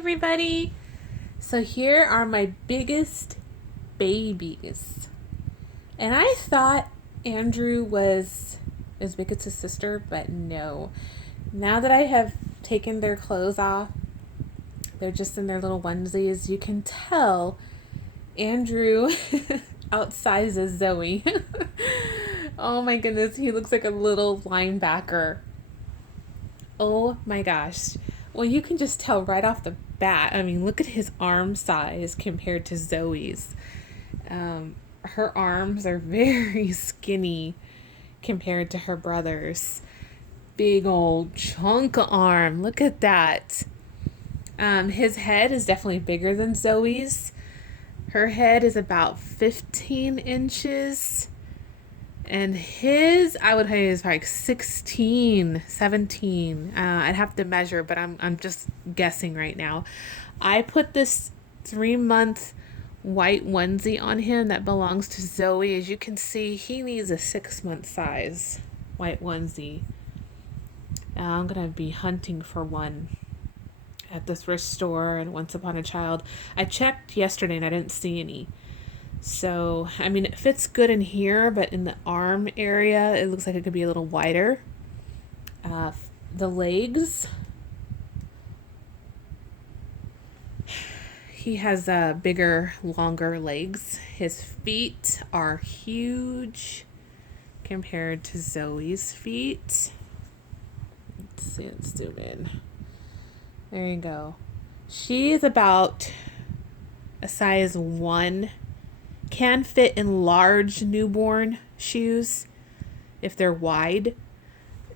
everybody. So here are my biggest babies. And I thought Andrew was as big as his sister, but no. Now that I have taken their clothes off, they're just in their little onesies. You can tell Andrew outsizes Zoey. Oh my goodness, he looks like a little linebacker. Oh my gosh. Well, you can just tell right off the bat. I mean, look at his arm size compared to Zoe's. Her arms are very skinny compared to her brother's. Big old chunk of arm. Look at that. His head is definitely bigger than Zoe's. Her head is about 15 inches. And his, I would say, is like 16, 17. I'd have to measure, but I'm just guessing right now. I put this 3-month white onesie on him that belongs to Zoey. As you can see, he needs a 6-month size white onesie. I'm going to be hunting for one at the thrift store and Once Upon a Child. I checked yesterday and I didn't see any. So, I mean, it fits good in here, but in the arm area, it looks like it could be a little wider. The legs, he has bigger, longer legs. His feet are huge compared to Zoe's feet. Let's see, let's zoom in. There you go. She is about a size 1. Can fit in large newborn shoes if they're wide.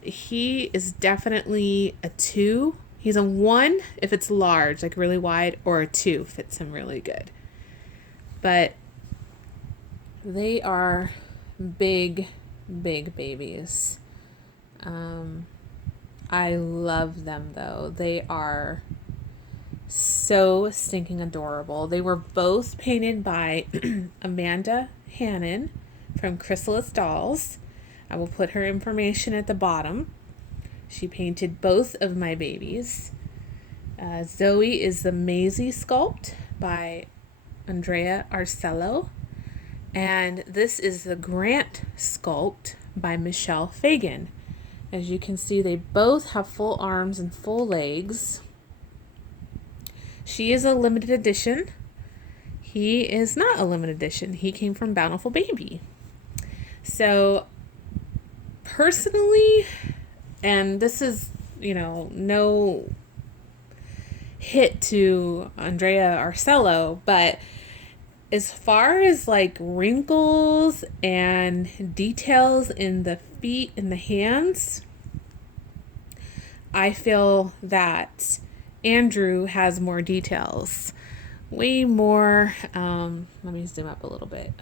He is definitely a 2. He's a 1 if it's large, like really wide, or a 2 fits him really good. But they are big, big babies. I love them though. They are so stinking adorable. They were both painted by Amanda Hannon from Chrysalis Dolls. I will put her information at the bottom. She painted both of my babies. Zoey is the Maizie Sculpt by Andrea Arcello. And this is the Grant Sculpt by Michelle Fagan. As you can see, they both have full arms and full legs. She is a limited edition. He is not a limited edition. He came from Bountiful Baby. So, personally, and this is, no hit to Andrea Arcello, but as far as like wrinkles and details in the feet and the hands, I feel that Andrew has more details. Way more. Let me zoom up a little bit.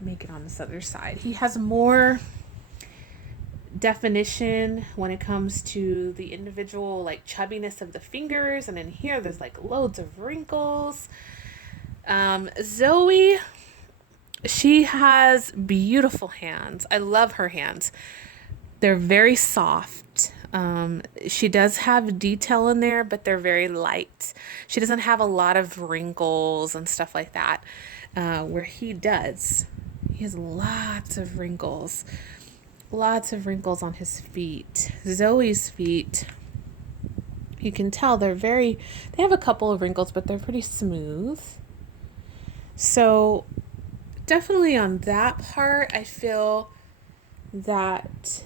Make it on this other side. He has more definition when it comes to the individual like chubbiness of the fingers, and in here there's like loads of wrinkles. Zoey, she has beautiful hands. I love her hands. They're very soft. She does have detail in there, but they're very light. She doesn't have a lot of wrinkles and stuff like that, where he does. He has lots of wrinkles. Lots of wrinkles on his feet. Zoe's feet, you can tell they have a couple of wrinkles, but they're pretty smooth. So definitely on that part, I feel that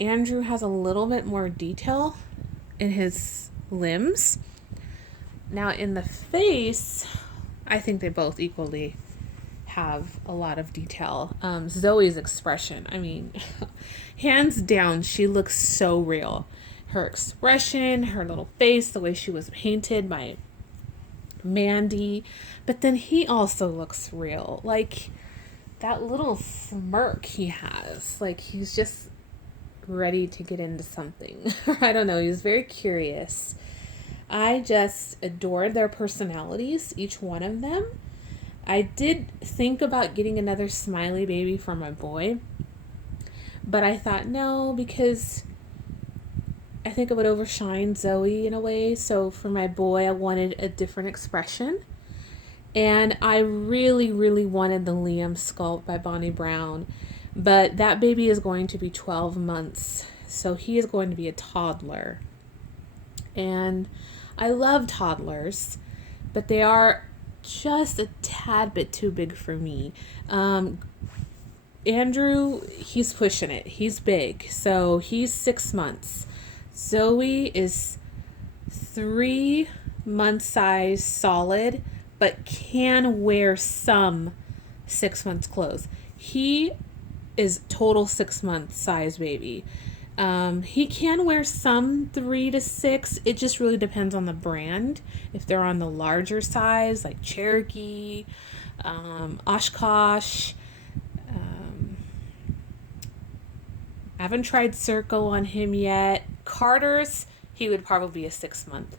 Andrew has a little bit more detail in his limbs. Now in the face, I think they both equally have a lot of detail. Zoe's expression, I mean, hands down, she looks so real. Her expression, her little face, the way she was painted by Mandy, but then he also looks real. Like that little smirk he has, like he's just ready to get into something. I don't know, he's very curious. I just adored their personalities, each one of them. I did think about getting another smiley baby for my boy, but I thought no, because I think it would overshine Zoey in a way. So for my boy, I wanted a different expression. And I really, really wanted the Liam Sculpt by Bonnie Brown. But that baby is going to be 12 months. So he is going to be a toddler. And I love toddlers, but they are just a tad bit too big for me. Andrew, he's pushing it. He's big. So he's 6 months. Zoey is 3 month size solid, but can wear some 6 months clothes. He is total 6 month size baby. He can wear some 3 to 6. It just really depends on the brand. If they're on the larger size, like Cherokee, Oshkosh. I haven't tried Circle on him yet. Carter's, he would probably be a 6 month.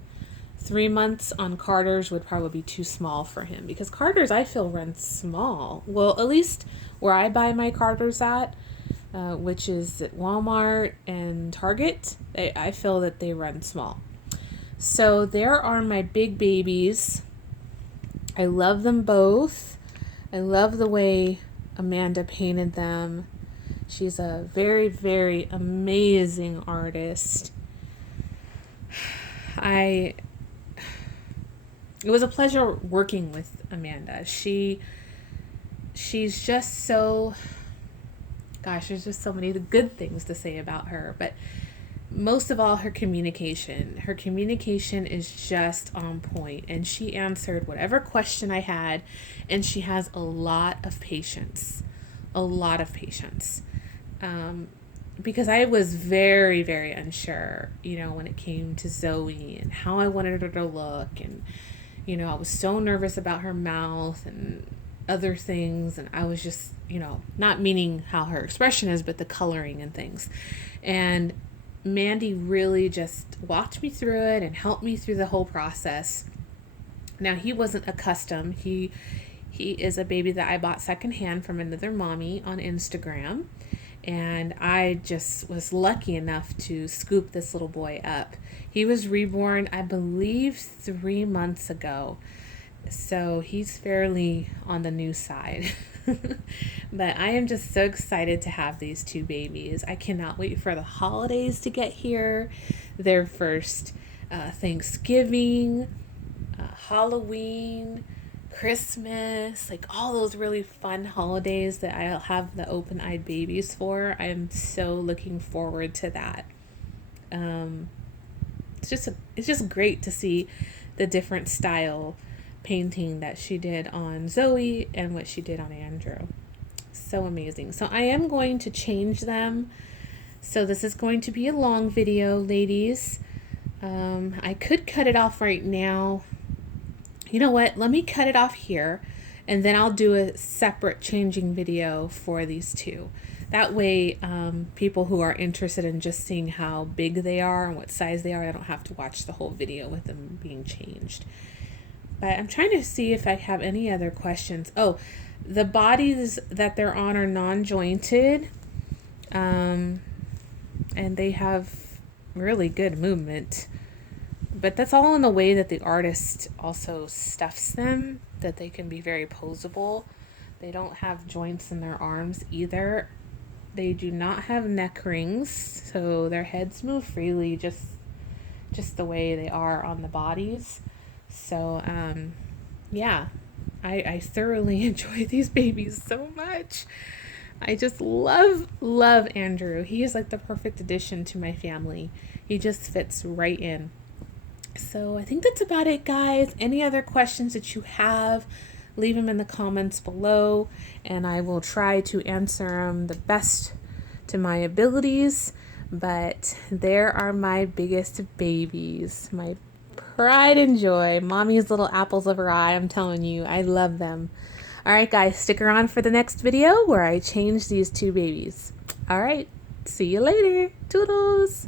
3 months on Carter's would probably be too small for him because Carter's, I feel, runs small. Well, at least where I buy my Carter's at, which is at Walmart and Target, I feel that they run small. So there are my big babies. I love them both. I love the way Amanda painted them. She's a very, very amazing artist. It was a pleasure working with Amanda. She's just so, gosh, there's just so many good things to say about her, but most of all, her communication. Her communication is just on point, and she answered whatever question I had, and she has a lot of patience. A lot of patience. Because I was very, very unsure, when it came to Zoey and how I wanted her to look. And, I was so nervous about her mouth and other things. And I was just, not meaning how her expression is, but the coloring and things. And Mandy really just walked me through it and helped me through the whole process. Now, he wasn't accustomed. He is a baby that I bought secondhand from another mommy on Instagram. And I just was lucky enough to scoop this little boy up. He was reborn, I believe, 3 months ago. So he's fairly on the new side. But I am just so excited to have these two babies. I cannot wait for the holidays to get here. Their first Thanksgiving, Halloween, Christmas, like all those really fun holidays that I'll have the open-eyed babies for. I'm so looking forward to that. It's just great to see the different style painting that she did on Zoey and what she did on Andrew. So amazing. So I am going to change them. So this is going to be a long video, ladies. I could cut it off right now. You know what? Let me cut it off here, and then I'll do a separate changing video for these two. That way, people who are interested in just seeing how big they are and what size they are, I don't have to watch the whole video with them being changed. But I'm trying to see if I have any other questions. Oh, the bodies that they're on are non-jointed, and they have really good movement. But that's all in the way that the artist also stuffs them, that they can be very posable. They don't have joints in their arms either. They do not have neck rings, so their heads move freely, just the way they are on the bodies. So, yeah, I thoroughly enjoy these babies so much. I just love Andrew. He is like the perfect addition to my family. He just fits right in. So I think that's about it, guys. Any other questions that you have, leave them in the comments below, and I will try to answer them the best to my abilities. But there are my biggest babies, my pride and joy, mommy's little apples of her eye. I'm telling you, I love them. All right, guys, stick around for the next video where I change these two babies. All right, see you later. Toodles.